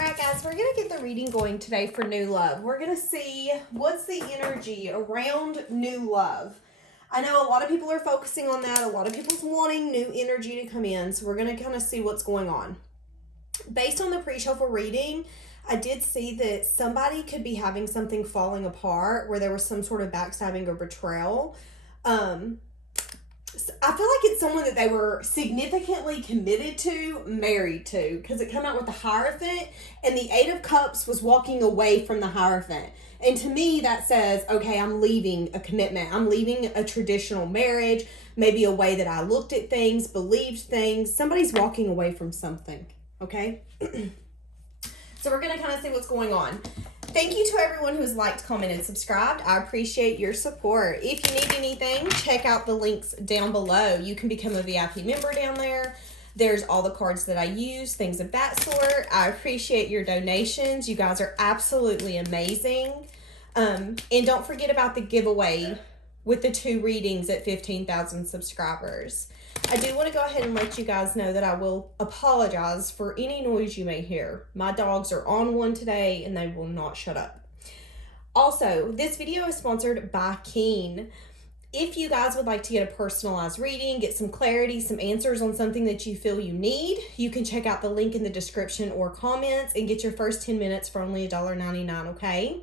Alright guys, we're going to get the reading going today for new love. We're going to see what's the energy around new love. I know a lot of people are focusing on that. A lot of people's wanting new energy to come in. So we're going to kind of see what's going on. Based on the pre-shuffle reading, I did see that somebody could be having something falling apart where there was some sort of backstabbing or betrayal. I feel like it's someone that they were significantly committed to, married to, because it came out with the Hierophant, and the Eight of Cups was walking away from the Hierophant. And to me, that says, okay, I'm leaving a commitment. I'm leaving a traditional marriage, maybe a way that I looked at things, believed things. Somebody's walking away from something, okay? So we're going to kind of see what's going on. Thank you to everyone who's liked, commented, and subscribed. I appreciate your support. If you need anything, check out the links down below. You can become a VIP member down there. There's all the cards that I use, things of that sort. I appreciate your donations. You guys are absolutely amazing. And don't forget about the giveaway with the 2 readings at 15,000 subscribers. I do want to go ahead and let you guys know that I will apologize for any noise you may hear. My dogs are on one today and they will not shut up. Also, this video is sponsored by Keen. If you guys would like to get a personalized reading, get some clarity, some answers on something that you feel you need, you can check out the link in the description or comments and get your first 10 minutes for only $1.99, okay?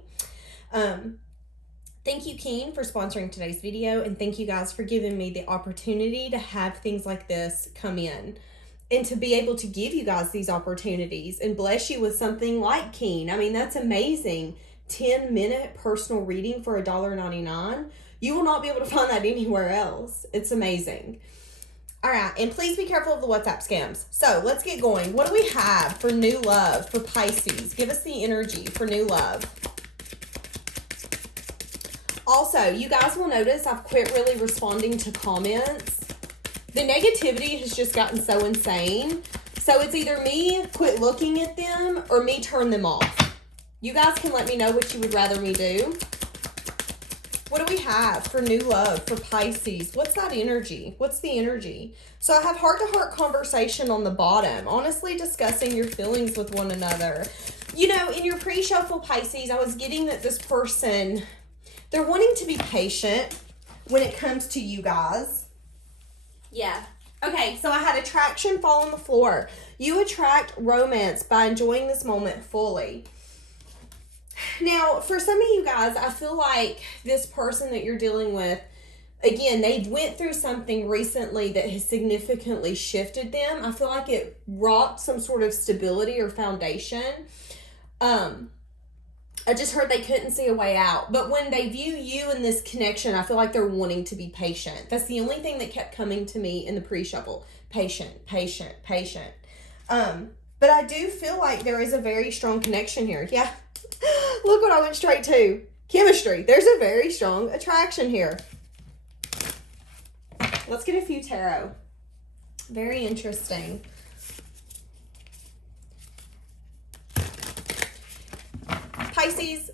Thank you, Keen, for sponsoring today's video, and thank you guys for giving me the opportunity to have things like this come in and to be able to give you guys these opportunities and bless you with something like Keen. I mean, that's amazing. 10-minute personal reading for $1.99. You will not be able to find that anywhere else. It's amazing. All right, and please be careful of the WhatsApp scams. So let's get going. What do we have for new love for Pisces? Give us the energy for new love. Also, you guys will notice I've quit really responding to comments. The negativity has just gotten so insane. So it's either me quit looking at them or me turn them off. You guys can let me know what you would rather me do. What do we have for new love for Pisces? What's that energy? What's the energy? So I have heart-to-heart conversation on the bottom. Honestly discussing your feelings with one another. You know, in your pre-shuffle Pisces, I was getting that this person, they're wanting to be patient when it comes to you guys. Yeah. Okay, so I had attraction fall on the floor. You attract romance by enjoying this moment fully. Now, for some of you guys, I feel like this person that you're dealing with, again, they went through something recently that has significantly shifted them. I feel like it rocked some sort of stability or foundation. I just heard they couldn't see a way out. But when they view you in this connection, I feel like they're wanting to be patient. That's the only thing that kept coming to me in the pre-shuffle. Patient, patient, patient. But I do feel like there is a very strong connection here. Yeah. Look what I went straight to. Chemistry. There's a very strong attraction here. Let's get a few tarot. Very interesting. Pisces,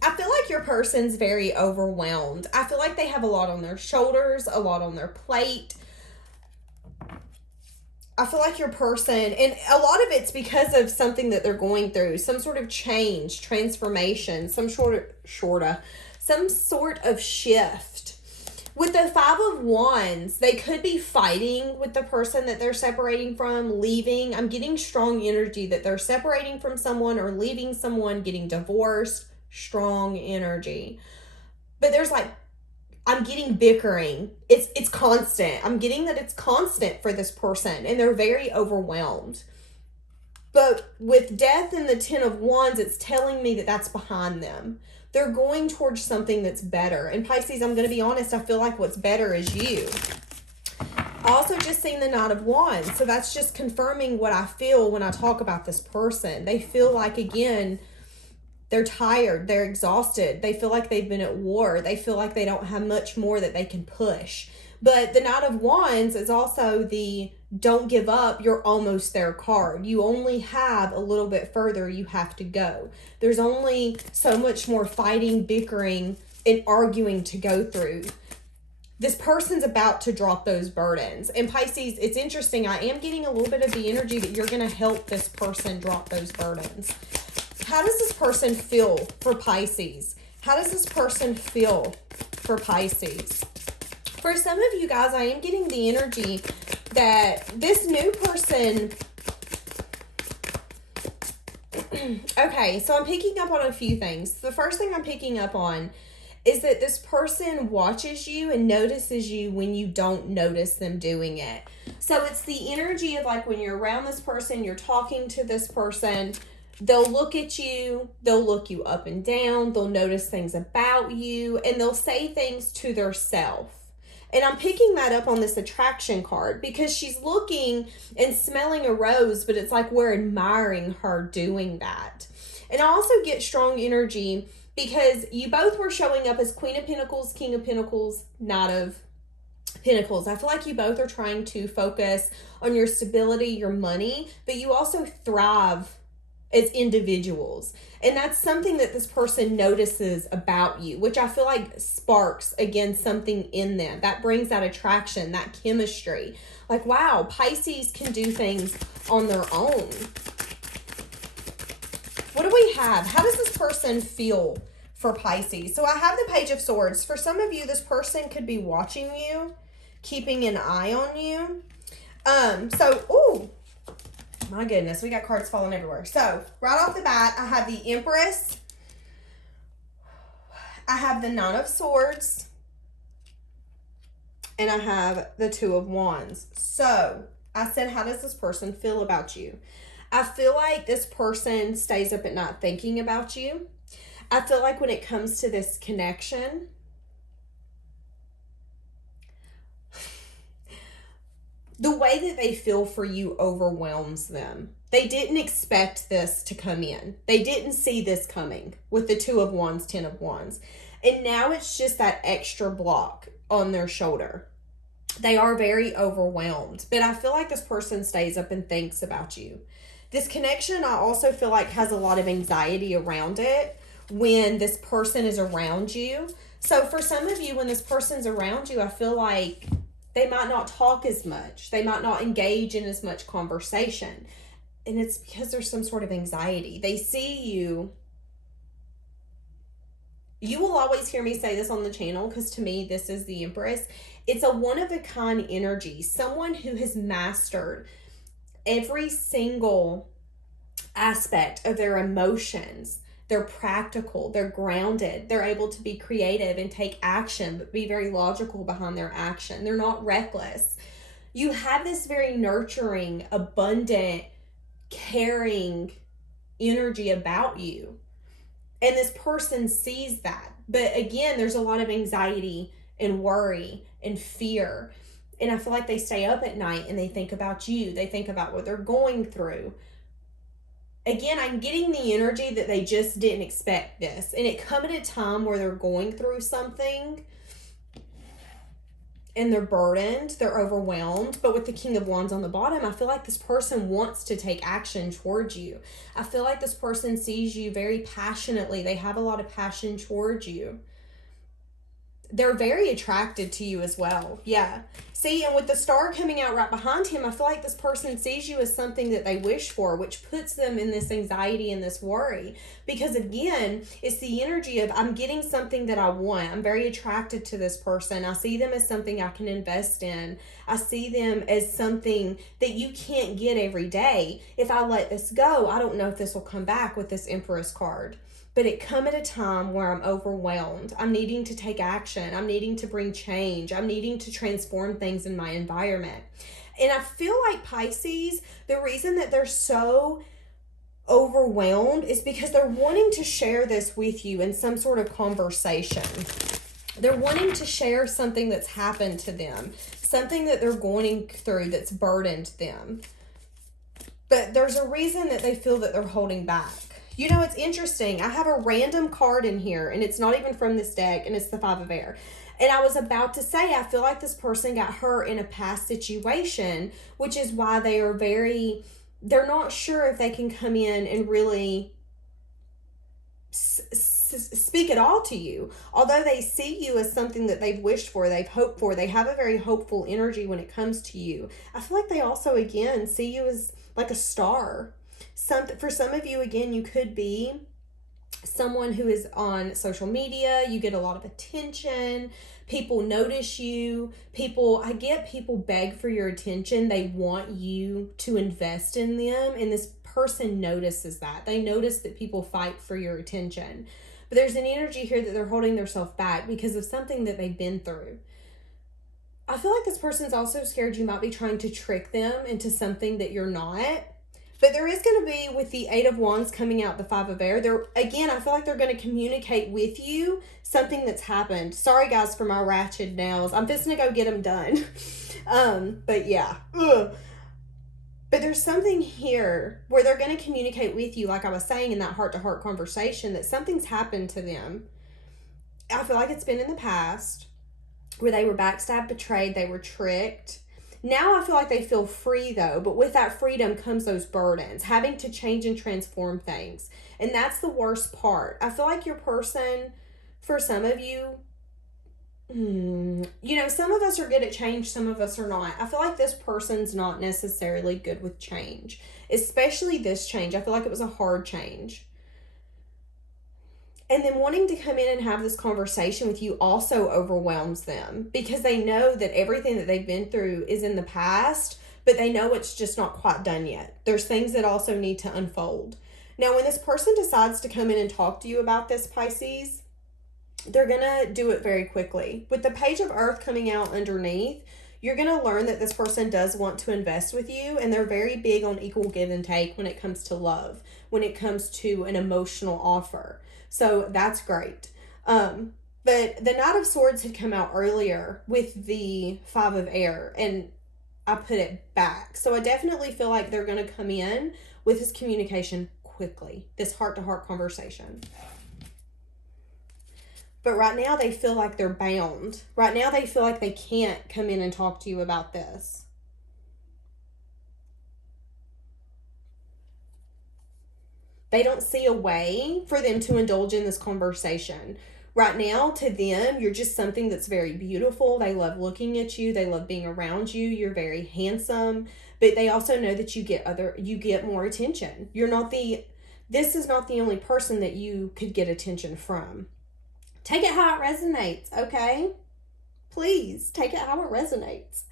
I feel like your person's very overwhelmed. I feel like they have a lot on their shoulders, a lot on their plate. I feel like your person, and a lot of it's because of something that they're going through, some sort of change, transformation, some sort of shift. With the 5 of Wands, they could be fighting with the person that they're separating from, leaving. I'm getting strong energy that they're separating from someone or leaving someone, getting divorced. Strong energy. But there's like, I'm getting bickering. It's constant. I'm getting that it's constant for this person, and they're very overwhelmed. But with Death and the 10 of Wands, it's telling me that that's behind them. They're going towards something that's better. And Pisces, I'm going to be honest, I feel like what's better is you. I also just seen the Knight of Wands. So that's just confirming what I feel when I talk about this person. They feel like, again, they're tired. They're exhausted. They feel like they've been at war. They feel like they don't have much more that they can push. But the Knight of Wands is also the don't give up, you're almost there card. You only have a little bit further you have to go. There's only so much more fighting, bickering, and arguing to go through. this person's about to drop those burdens. And Pisces, it's interesting. I am getting a little bit of the energy that you're going to help this person drop those burdens. How does this person feel for Pisces? How does this person feel for Pisces? For some of you guys, I am getting the energy that this new person... Okay, so I'm picking up on a few things. The first thing I'm picking up on is that this person watches you and notices you when you don't notice them doing it. So it's the energy of like when you're around this person, you're talking to this person, they'll look at you, they'll look you up and down, they'll notice things about you, and they'll say things to their self. And I'm picking that up on this attraction card because she's looking and smelling a rose, but it's like we're admiring her doing that. And I also get strong energy because you both were showing up as Queen of Pentacles, King of Pentacles, Knight of Pentacles. I feel like you both are trying to focus on your stability, your money, but you also thrive as individuals. And that's something that this person notices about you, which I feel like sparks, again, something in them. That brings that attraction, that chemistry. Like, wow, Pisces can do things on their own. What do we have? How does this person feel for Pisces? So I have the Page of Swords. For some of you, this person could be watching you, keeping an eye on you. Ooh, my goodness, we got cards falling everywhere. So right off the bat, I have the Empress. I have the Nine of Swords. And I have the Two of Wands. So I said, how does this person feel about you? I feel like this person stays up at night thinking about you. I feel like when it comes to this connection, the way that they feel for you overwhelms them. They didn't expect this to come in. They didn't see this coming with the Two of Wands, Ten of Wands. And now it's just that extra block on their shoulder. They are very overwhelmed. But I feel like this person stays up and thinks about you. This connection, I also feel like, has a lot of anxiety around it when this person is around you. So for some of you, when this person's around you, I feel like they might not talk as much. They might not engage in as much conversation. And it's because there's some sort of anxiety. They see you. You will always hear me say this on the channel because to me, this is the Empress. It's a one-of-a-kind energy. Someone who has mastered every single aspect of their emotions. They're practical, they're grounded, they're able to be creative and take action, but be very logical behind their action. They're not reckless. You have this very nurturing, abundant, caring energy about you. And this person sees that. But again, there's a lot of anxiety and worry and fear. And I feel like they stay up at night and they think about you. They think about what they're going through. Again, I'm getting the energy that they just didn't expect this. And it come at a time where they're going through something and they're burdened, they're overwhelmed. But with the King of Wands on the bottom, I feel like this person wants to take action towards you. I feel like this person sees you very passionately. They have a lot of passion towards you. They're very attracted to you as well. Yeah. See, and with the Star coming out right behind him, I feel like this person sees you as something that they wish for, which puts them in this anxiety and this worry. Because again, it's the energy of, I'm getting something that I want. I'm very attracted to this person. I see them as something I can invest in. I see them as something that you can't get every day. If I let this go, I don't know if this will come back with this Empress card. But it come at a time where I'm overwhelmed. I'm needing to take action. I'm needing to bring change. I'm needing to transform things in my environment. And I feel like Pisces, the reason that they're so overwhelmed is because they're wanting to share this with you in some sort of conversation. They're wanting to share something that's happened to them, something that they're going through that's burdened them. But there's a reason that they feel that they're holding back. You know, it's interesting. I have a random card in here, and it's not even from this deck, and it's the Five of Air. And I was about to say, I feel like this person got hurt in a past situation, which is why they are they're not sure if they can come in and really speak at all to you. Although they see you as something that they've wished for, they've hoped for, they have a very hopeful energy when it comes to you. I feel like they also, again, see you as like a star. For some of you, again, you could be someone who is on social media. You get a lot of attention. People notice you. I get people beg for your attention. They want you to invest in them. And this person notices that. They notice that people fight for your attention. But there's an energy here that they're holding themselves back because of something that they've been through. I feel like this person's also scared you might be trying to trick them into something that you're not. But there is going to be, with the Eight of Wands coming out, the Five of Air, again, I feel like they're going to communicate with you something that's happened. Sorry, guys, for my ratchet nails. I'm just going to go get them done. But yeah. Ugh. But there's something here where they're going to communicate with you, like I was saying in that heart-to-heart conversation, that something's happened to them. I feel like it's been in the past where they were backstabbed, betrayed, they were tricked. Now I feel like they feel free, though, but with that freedom comes those burdens, having to change and transform things. And that's the worst part. I feel like your person, for some of you, some of us are good at change, some of us are not. I feel like this person's not necessarily good with change, especially this change. I feel like it was a hard change. And then wanting to come in and have this conversation with you also overwhelms them because they know that everything that they've been through is in the past, but they know it's just not quite done yet. There's things that also need to unfold. Now, when this person decides to come in and talk to you about this, Pisces, they're going to do it very quickly. With the Page of Earth coming out underneath, you're going to learn that this person does want to invest with you, and they're very big on equal give and take when it comes to love, when it comes to an emotional offer. So that's great. But the Knight of Swords had come out earlier with the Five of Air, and I put it back. So I definitely feel like they're going to come in with this communication quickly, this heart-to-heart conversation. But right now they feel like they're bound. Right now they feel like they can't come in and talk to you about this. They don't see a way for them to indulge in this conversation. Right now, to them, you're just something that's very beautiful. They love looking at you. They love being around you. You're very handsome. But they also know that you get more attention. This is not the only person that you could get attention from. Take it how it resonates, okay? Please, take it how it resonates.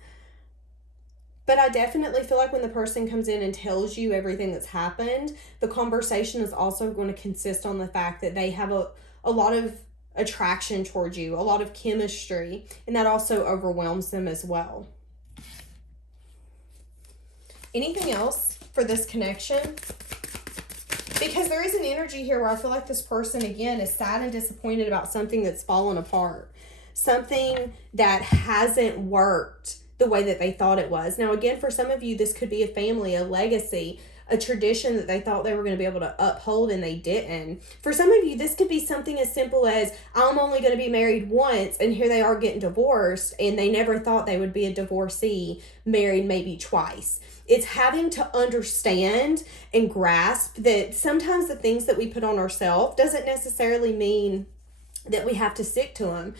But I definitely feel like when the person comes in and tells you everything that's happened, the conversation is also going to consist on the fact that they have a lot of attraction towards you, a lot of chemistry, and that also overwhelms them as well. Anything else for this connection? Because there is an energy here where I feel like this person, again, is sad and disappointed about something that's fallen apart. Something that hasn't worked the way that they thought it was. Now, again, for some of you, this could be a family, a legacy, a tradition that they thought they were going to be able to uphold and they didn't. For some of you, this could be something as simple as, I'm only going to be married once, and here they are getting divorced, and they never thought they would be a divorcee, married maybe twice. It's having to understand and grasp that sometimes the things that we put on ourselves doesn't necessarily mean that we have to stick to them.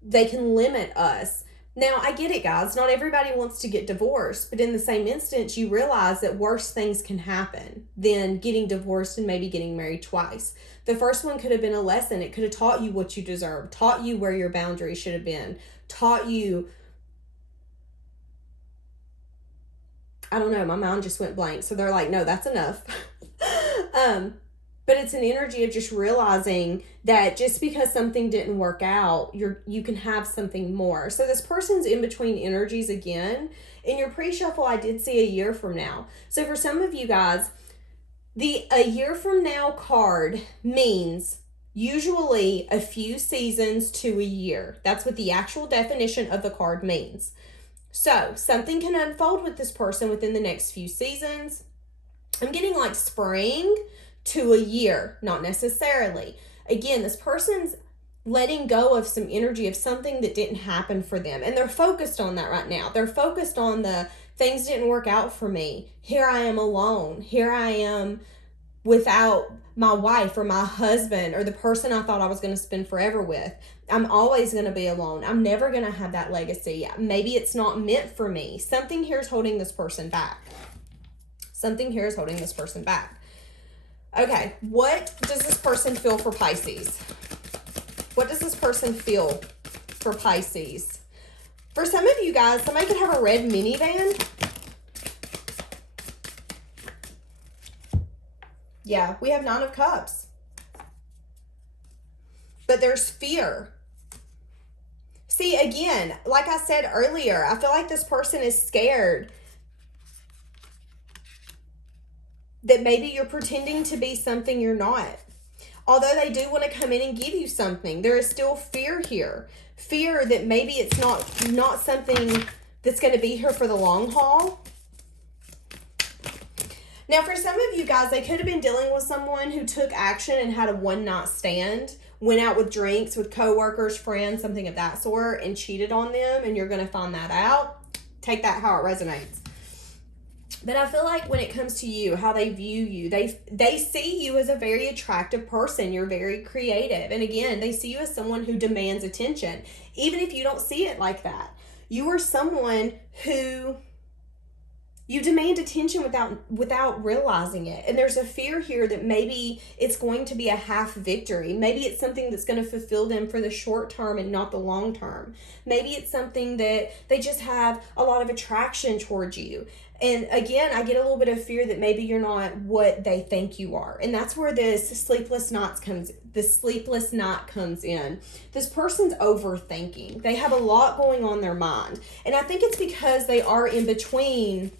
They can limit us. Now, I get it, guys. Not everybody wants to get divorced, but in the same instance, you realize that worse things can happen than getting divorced and maybe getting married twice. The first one could have been a lesson. It could have taught you what you deserve, taught you where your boundaries should have been, taught you, I don't know, my mind just went blank. So they're like, no, that's enough. But it's an energy of just realizing that just because something didn't work out, you can have something more. So this person's in between energies again. In your pre-shuffle, I did see a year from now. So for some of you guys, the a year from now card means usually a few seasons to a year. That's what the actual definition of the card means. So something can unfold with this person within the next few seasons. I'm getting like spring to a year, not necessarily. Again, this person's letting go of some energy of something that didn't happen for them. And they're focused on that right now. They're focused on the things didn't work out for me. Here I am alone. Here I am without my wife or my husband or the person I thought I was going to spend forever with. I'm always going to be alone. I'm never going to have that legacy. Maybe it's not meant for me. Something here is holding this person back. Something here is holding this person back. Okay, what does this person feel for Pisces? What does this person feel for Pisces? For some of you guys, somebody could have a red minivan. Yeah, we have 9 of Cups. But there's fear. See, again, like I said earlier, I feel like this person is scared that maybe you're pretending to be something you're not. Although they do want to come in and give you something, there is still fear here. Fear that maybe it's not something that's going to be here for the long haul. Now, for some of you guys, they could have been dealing with someone who took action and had a one-night stand, went out with drinks with coworkers, friends, something of that sort, and cheated on them, and you're going to find that out. Take that how it resonates. But I feel like when it comes to you, how they view you, they see you as a very attractive person. You're very creative. And again, they see you as someone who demands attention, even if you don't see it like that. You are someone who you demand attention without realizing it. And there's a fear here that maybe it's going to be a half victory. Maybe it's something that's going to fulfill them for the short term and not the long term. Maybe it's something that they just have a lot of attraction towards you. And again, I get a little bit of fear that maybe you're not what they think you are. And that's where this sleepless night comes in. This person's overthinking. They have a lot going on in their mind. And I think it's because they are in between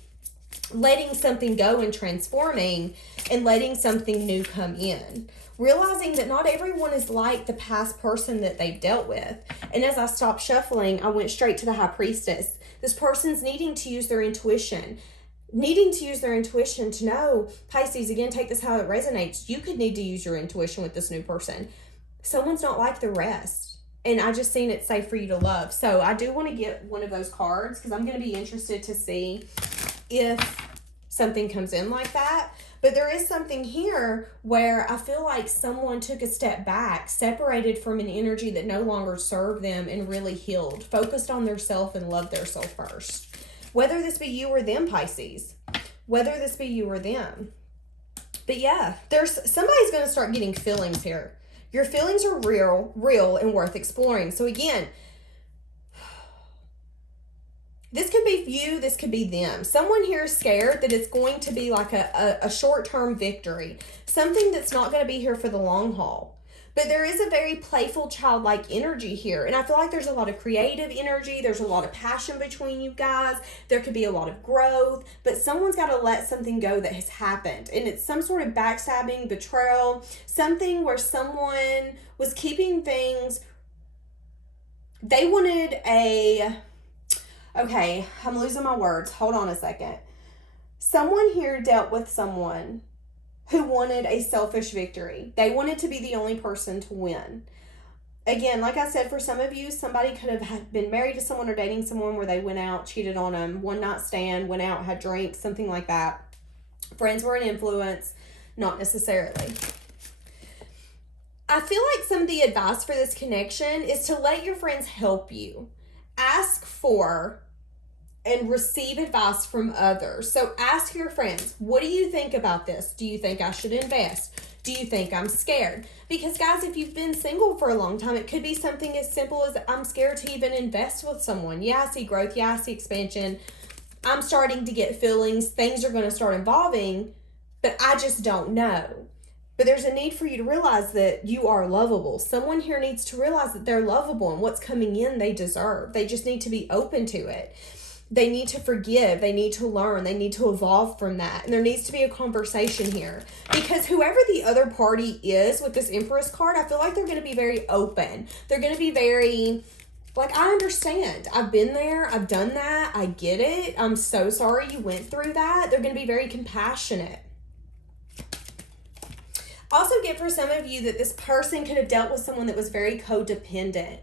letting something go and transforming and letting something new come in. Realizing that not everyone is like the past person that they've dealt with. And as I stopped shuffling, I went straight to the High Priestess. This person's needing to use their intuition. To know, Pisces, again, take this how it resonates. You could need to use your intuition with this new person. Someone's not like the rest. And I just seen it say for you to love. So I do want to get one of those cards because I'm going to be interested to see if something comes in like that. But there is something here where I feel like someone took a step back, separated from an energy that no longer served them and really healed, focused on their self and loved their self first. Whether this be you or them, Pisces. Whether this be you or them. But yeah, somebody's going to start getting feelings here. Your feelings are real and worth exploring. So again, this could be you, this could be them. Someone here is scared that it's going to be like a short-term victory. Something that's not going to be here for the long haul. But there is a very playful, childlike energy here. And I feel like there's a lot of creative energy. There's a lot of passion between you guys. There could be a lot of growth. But someone's got to let something go that has happened. And it's some sort of backstabbing, betrayal. Something where someone was keeping things. They wanted Okay, I'm losing my words. Hold on a second. Someone here dealt with someone who wanted a selfish victory. They wanted to be the only person to win. Again, like I said, for some of you, somebody could have been married to someone or dating someone where they went out, cheated on them, one night stand, went out, had drinks, something like that. Friends were an influence, not necessarily. I feel like some of the advice for this connection is to let your friends help you. Ask for and receive advice from others. So ask your friends, what do you think about this? Do you think I should invest? Do you think I'm scared? Because guys, if you've been single for a long time, it could be something as simple as I'm scared to even invest with someone. Yeah, I see growth. Yeah, I see expansion. I'm starting to get feelings. Things are going to start evolving, but I just don't know. But there's a need for you to realize that you are lovable. Someone here needs to realize that they're lovable and what's coming in they deserve. They just need to be open to it. They need to forgive. They need to learn. They need to evolve from that. And there needs to be a conversation here. Because whoever the other party is with this Empress card, I feel like they're going to be very open. They're going to be very, like, I understand. I've been there. I've done that. I get it. I'm so sorry you went through that. They're going to be very compassionate. Also get for some of you that this person could have dealt with someone that was very codependent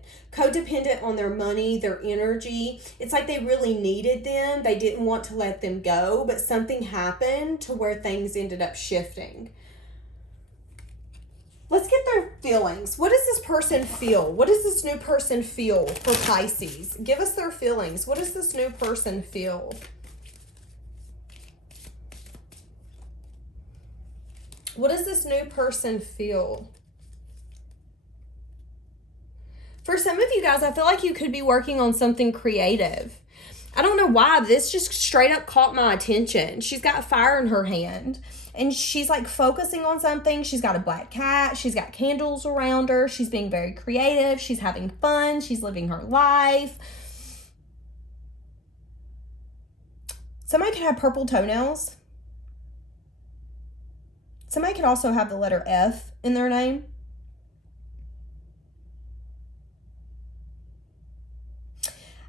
on their money, their energy. It's like they really needed them. They didn't want to let them go, but something happened to where things ended up shifting. Let's get their feelings. What does this person feel? What does this new person feel for Pisces? Give us their feelings. What does this new person feel? What does this new person feel? For some of you guys, I feel like you could be working on something creative. I don't know why, but this just straight up caught my attention. She's got fire in her hand and she's like focusing on something. She's got a black cat. She's got candles around her. She's being very creative. She's having fun. She's living her life. Somebody could have purple toenails. Somebody could also have the letter F in their name.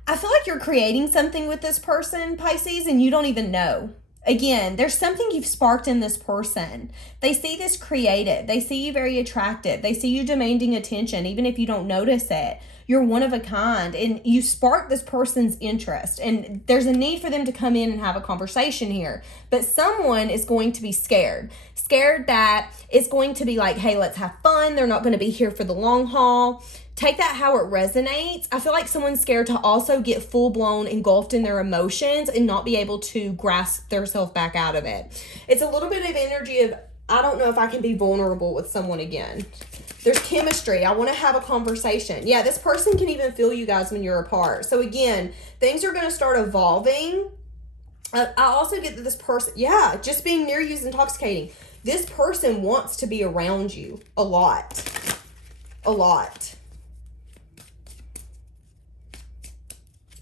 I feel like you're creating something with this person, Pisces, and you don't even know. Again, there's something you've sparked in this person. They see this creative. They see you very attractive. They see you demanding attention, even if you don't notice it. You're one of a kind, and you spark this person's interest. And there's a need for them to come in and have a conversation here. But someone is going to be scared. Scared that it's going to be like, hey, let's have fun. They're not going to be here for the long haul. Take that how it resonates. I feel like someone's scared to also get full-blown engulfed in their emotions and not be able to grasp themselves back out of it. It's a little bit of energy of, I don't know if I can be vulnerable with someone again. There's chemistry. I want to have a conversation. Yeah, this person can even feel you guys when you're apart. So again, things are going to start evolving. I also get that this person, yeah, just being near you is intoxicating. This person wants to be around you a lot. A lot.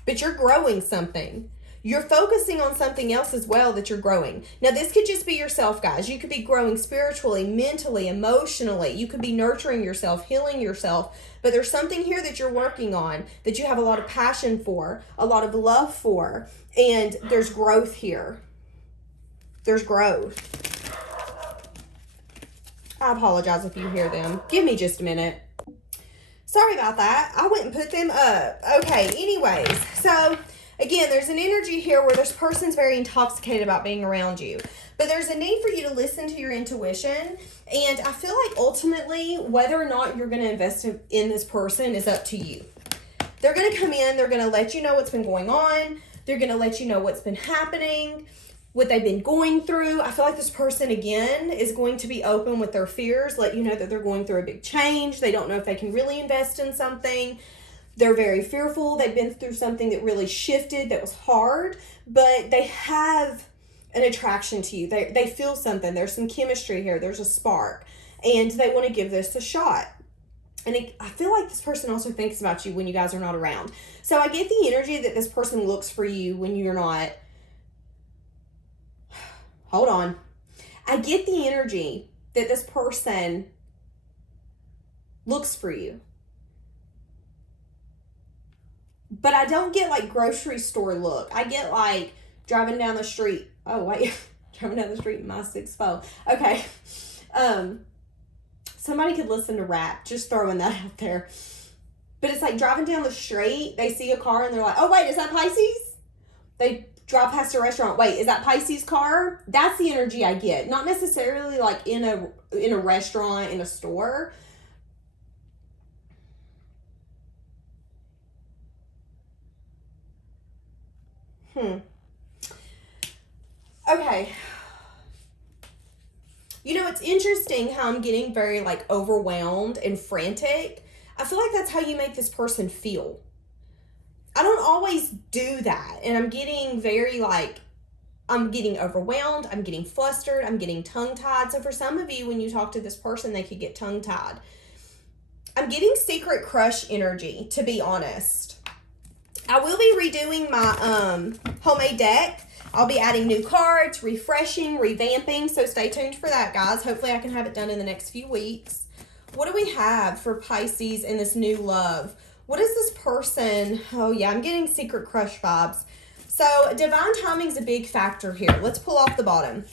But you're growing something. You're focusing on something else as well that you're growing. Now, this could just be yourself, guys. You could be growing spiritually, mentally, emotionally. You could be nurturing yourself, healing yourself. But there's something here that you're working on that you have a lot of passion for, a lot of love for. And there's growth here. There's growth. I apologize if you hear them. Give me just a minute. Sorry about that. I went and put them up. Okay, anyways. So, again, there's an energy here where this person's very intoxicated about being around you. But there's a need for you to listen to your intuition. And I feel like ultimately, whether or not you're going to invest in this person is up to you. They're going to come in. They're going to let you know what's been going on. They're going to let you know what's been happening, what they've been going through. I feel like this person, again, is going to be open with their fears, let you know that they're going through a big change. They don't know if they can really invest in something. They're very fearful. They've been through something that really shifted, that was hard, but they have an attraction to you. They feel something. There's some chemistry here. There's a spark, and they want to give this a shot. And I feel like this person also thinks about you when you guys are not around. So I get the energy that this person looks for you when you're not. Hold on. I get the energy that this person looks for you. But I don't get like grocery store look. I get like driving down the street. Oh, wait. Driving down the street in my 6'4". Okay. Somebody could listen to rap. Just throwing that out there. But it's like driving down the street. They see a car and they're like, oh, wait, is that Pisces? They drive past a restaurant. Wait, is that Pisces car? That's the energy I get. Not necessarily like in a restaurant, in a store. Okay. You know, it's interesting how I'm getting very like overwhelmed and frantic. I feel like that's how you make this person feel. I don't always do that. And I'm getting very like, I'm getting overwhelmed. I'm getting flustered. I'm getting tongue-tied. So for some of you, when you talk to this person, they could get tongue-tied. I'm getting secret crush energy, to be honest. I will be redoing my homemade deck. I'll be adding new cards, refreshing, revamping. So stay tuned for that, guys. Hopefully I can have it done in the next few weeks. What do we have for Pisces in this new love? What is this person? Oh, yeah, I'm getting secret crush vibes. So divine timing is a big factor here. Let's pull off the bottom.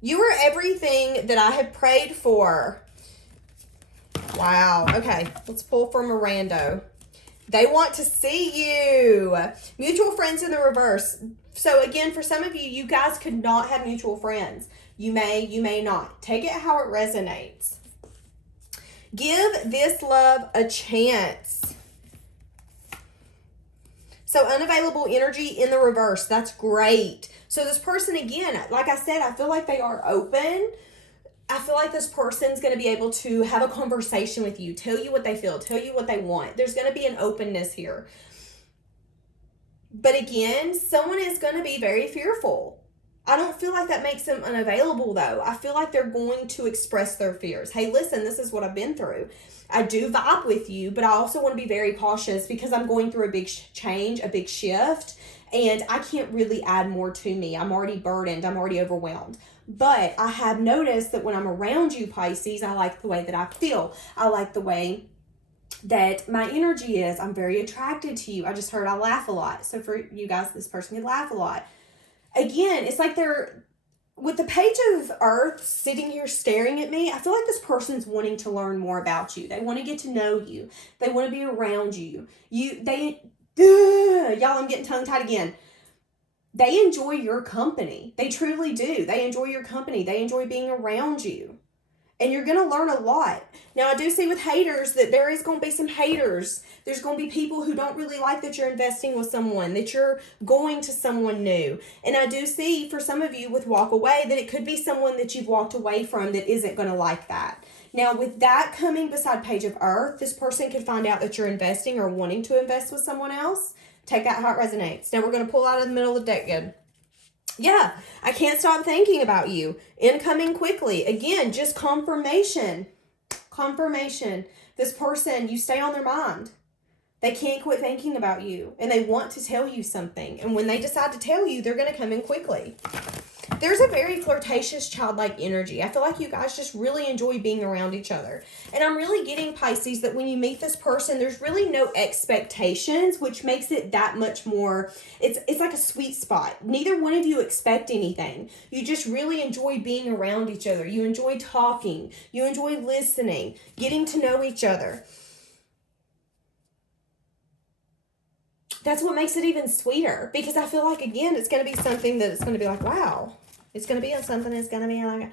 You are everything that I have prayed for. Wow. Okay, let's pull from a rando. They want to see you. Mutual friends in the reverse. So again, for some of you, you guys could not have mutual friends. You may not. Take it how it resonates. Give this love a chance. So unavailable energy in the reverse. That's great. So this person, again, like I said, I feel like they are open. I feel like this person's going to be able to have a conversation with you, tell you what they feel, tell you what they want. There's going to be an openness here. But again, someone is going to be very fearful. I don't feel like that makes them unavailable, though. I feel like they're going to express their fears. Hey, listen, this is what I've been through. I do vibe with you, but I also want to be very cautious because I'm going through a big change, a big shift, and I can't really add more to me. I'm already burdened. I'm already overwhelmed. But I have noticed that when I'm around you, Pisces, I like the way that I feel. I like the way that my energy is. I'm very attracted to you. I just heard I laugh a lot. So for you guys, this person can laugh a lot. Again, it's like they're, with the Page of Earth sitting here staring at me, I feel like this person's wanting to learn more about you. They want to get to know you. They want to be around you. Y'all, I'm getting tongue-tied again. They enjoy your company. They truly do. They enjoy your company. They enjoy being around you. And you're going to learn a lot. Now, I do see with haters that there is going to be some haters. There's going to be people who don't really like that you're investing with someone, that you're going to someone new. And I do see for some of you with walk away that it could be someone that you've walked away from that isn't going to like that. Now, with that coming beside Page of Earth, this person could find out that you're investing or wanting to invest with someone else. Take that how it resonates. Now, we're going to pull out of the middle of the deck again. Yeah, I can't stop thinking about you. Incoming quickly. Again, just confirmation. Confirmation. This person, you stay on their mind. They can't quit thinking about you. And they want to tell you something. And when they decide to tell you, they're going to come in quickly. There's a very flirtatious, childlike energy. I feel like you guys just really enjoy being around each other. And I'm really getting, Pisces, that when you meet this person, there's really no expectations, which makes it that much more, it's like a sweet spot. Neither one of you expect anything. You just really enjoy being around each other. You enjoy talking. You enjoy listening, getting to know each other. That's what makes it even sweeter, because I feel like, again, it's going to be something that it's going to be like, wow. It's going to be something that's going to be like,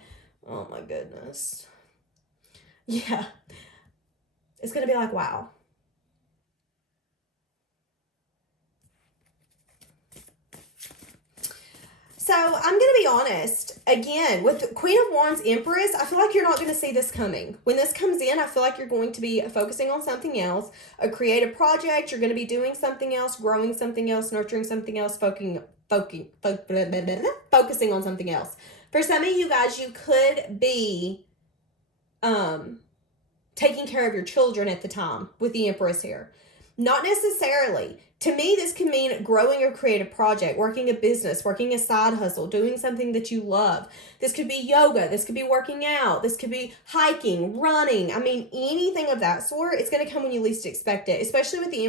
oh my goodness. Yeah. It's going to be like, wow. So I'm going to be honest, again, with the Queen of Wands Empress, I feel like you're not going to see this coming. When this comes in, I feel like you're going to be focusing on something else, a creative project. You're going to be doing something else, growing something else, nurturing something else, focusing on something else. For some of you guys, you could be taking care of your children at the time with the Empress here. Not necessarily. To me, this can mean growing a creative project, working a business, working a side hustle, doing something that you love. This could be yoga. This could be working out. This could be hiking, running. I mean, anything of that sort. It's going to come when you least expect it, especially with the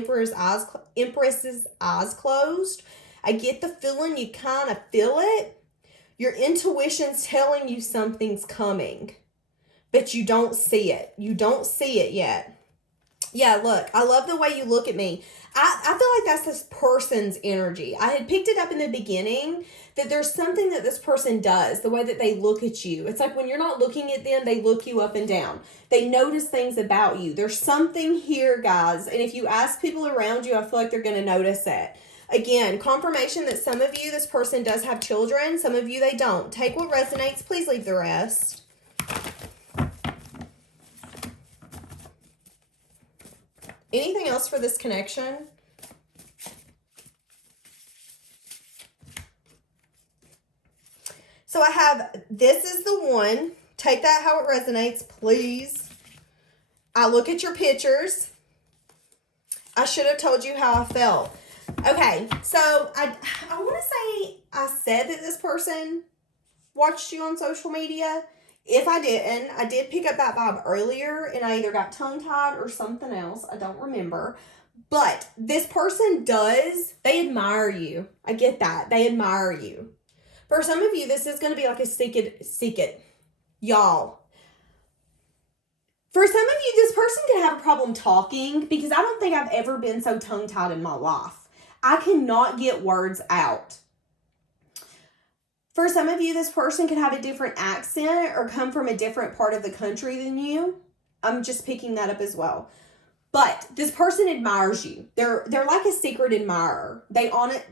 Empress's eyes closed. I get the feeling you kind of feel it. Your intuition's telling you something's coming, but you don't see it. You don't see it yet. Yeah, look, I love the way you look at me. I feel like that's this person's energy. I had picked it up in the beginning that there's something that this person does, the way that they look at you. It's like when you're not looking at them, they look you up and down. They notice things about you. There's something here, guys. And if you ask people around you, I feel like they're going to notice it. Again, confirmation that some of you, this person does have children. Some of you, they don't. Take what resonates. Please leave the rest. Anything else for this connection? So I have, this is the one. Take that how it resonates, please. I look at your pictures. I should have told you how I felt. Okay, so I want to say I said that this person watched you on social media. If I didn't, I did pick up that vibe earlier, and I either got tongue-tied or something else. I don't remember. But this person does, they admire you. I get that. They admire you. For some of you, this is going to be like a seek it. Y'all. For some of you, this person can have a problem talking, because I don't think I've ever been so tongue-tied in my life. I cannot get words out. For some of you, this person could have a different accent or come from a different part of the country than you. I'm just picking that up as well. But this person admires you. They're like a secret admirer. They on it.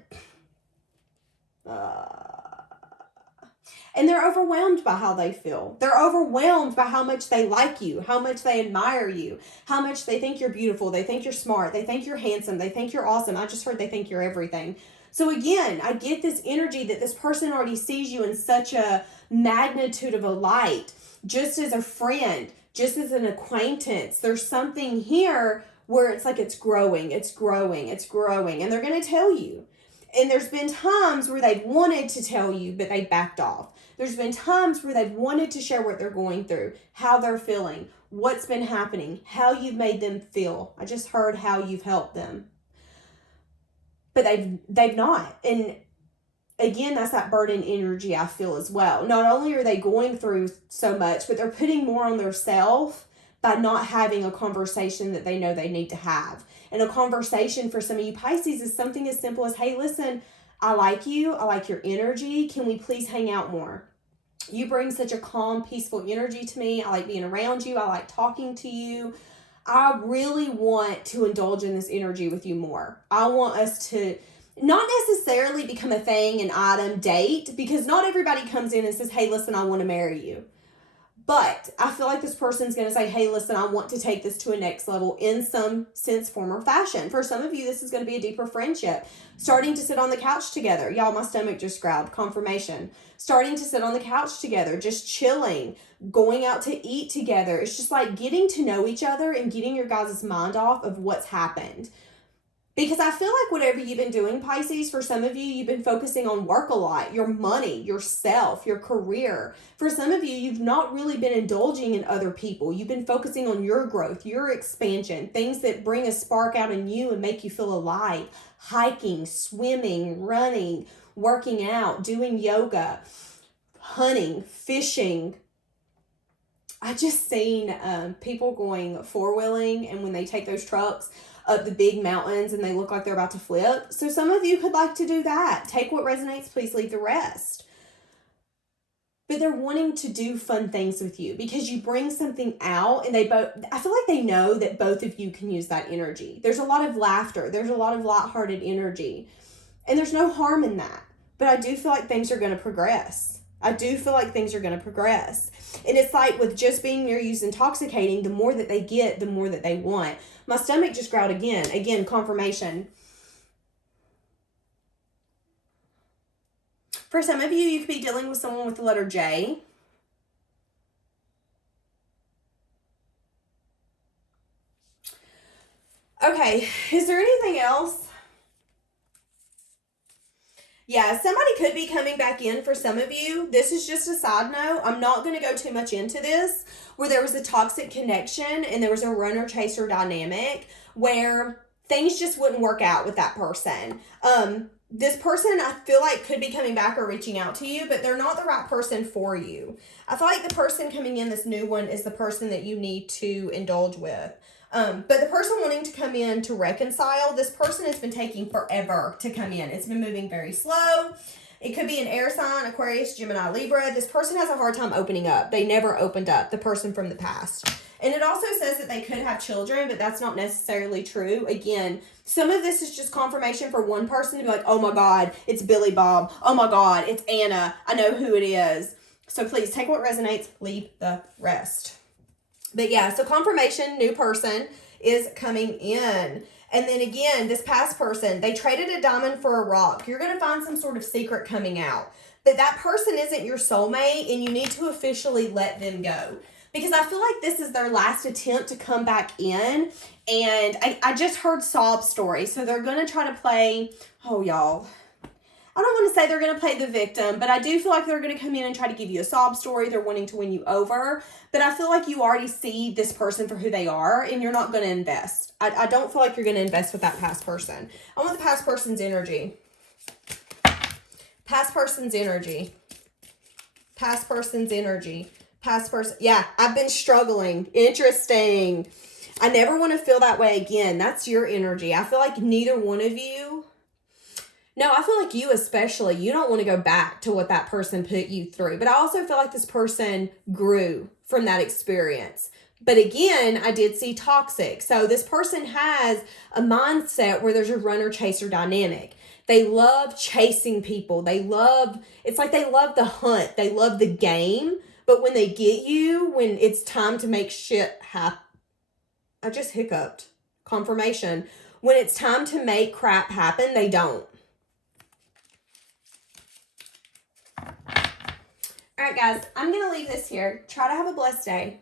And they're overwhelmed by how they feel. They're overwhelmed by how much they like you, how much they admire you, how much they think you're beautiful, they think you're smart, they think you're handsome, they think you're awesome. I just heard they think you're everything. So again, I get this energy that this person already sees you in such a magnitude of a light, just as a friend, just as an acquaintance. There's something here where it's like it's growing, it's growing, it's growing, and they're going to tell you. And there's been times where they've wanted to tell you, but they backed off. There's been times where they've wanted to share what they're going through, how they're feeling, what's been happening, how you've made them feel. I just heard how you've helped them. But they've not. And again, that's that burden energy I feel as well. Not only are they going through so much, but they're putting more on themselves by not having a conversation that they know they need to have. And a conversation for some of you Pisces is something as simple as, hey, listen, I like you. I like your energy. Can we please hang out more? You bring such a calm, peaceful energy to me. I like being around you. I like talking to you. I really want to indulge in this energy with you more. I want us to not necessarily become a thing, an item, date, because not everybody comes in and says, hey, listen, I want to marry you. But I feel like this person's going to say, hey, listen, I want to take this to a next level in some sense, form, or fashion. For some of you, this is going to be a deeper friendship. Starting to sit on the couch together. Y'all, my stomach just growled. Confirmation. Starting to sit on the couch together, just chilling, going out to eat together. It's just like getting to know each other and getting your guys' mind off of what's happened. Because I feel like whatever you've been doing, Pisces, for some of you, you've been focusing on work a lot, your money, yourself, your career. For some of you, you've not really been indulging in other people. You've been focusing on your growth, your expansion, things that bring a spark out in you and make you feel alive. Hiking, swimming, running, working out, doing yoga, hunting, fishing. I just seen people going four-wheeling, and when they take those trucks up the big mountains and they look like they're about to flip. So some of you could like to do that. Take what resonates, please leave the rest. But they're wanting to do fun things with you because you bring something out, and I feel like they know that both of you can use that energy. There's a lot of laughter. There's a lot of lighthearted energy, and there's no harm in that. But I do feel like things are going to progress. And it's like with just being near you is intoxicating. The more that they get, the more that they want. My stomach just growled again. Again, confirmation. For some of you, you could be dealing with someone with the letter J. Okay, is there anything else? Yeah, somebody could be coming back in for some of you. This is just a side note. I'm not going to go too much into this, where there was a toxic connection and there was a runner-chaser dynamic where things just wouldn't work out with that person. This person, I feel like, could be coming back or reaching out to you, but they're not the right person for you. I feel like the person coming in, this new one, is the person that you need to indulge with. But the person wanting to come in to reconcile, this person has been taking forever to come in. It's been moving very slow. It could be an air sign, Aquarius, Gemini, Libra. This person has a hard time opening up. They never opened up, the person from the past. And it also says that they could have children, but that's not necessarily true. Again, some of this is just confirmation for one person to be like, oh my God, it's Billy Bob. Oh my God, it's Anna. I know who it is. So please take what resonates, leave the rest. But yeah, so confirmation, new person is coming in. And then again, this past person, they traded a diamond for a rock. You're going to find some sort of secret coming out. But that person isn't your soulmate, and you need to officially let them go. Because I feel like this is their last attempt to come back in. And I just heard sob stories. So they're going to try to play, oh y'all, I don't want to say they're going to play the victim, but I do feel like they're going to come in and try to give you a sob story. They're wanting to win you over. But I feel like you already see this person for who they are, and you're not going to invest. I don't feel like you're going to invest with that past person. I want the past person's energy. Past person's energy. Past person's energy. Past person. Yeah, I've been struggling. Interesting. I never want to feel that way again. That's your energy. I feel like neither one of you. No, I feel like you especially, you don't want to go back to what that person put you through. But I also feel like this person grew from that experience. But again, I did see toxic. So this person has a mindset where there's a runner chaser dynamic. They love chasing people. It's like they love the hunt. They love the game. But when they get you, when it's time to make shit happen, I just hiccuped. Confirmation. When it's time to make crap happen, they don't. All right, guys, I'm going to leave this here. Try to have a blessed day.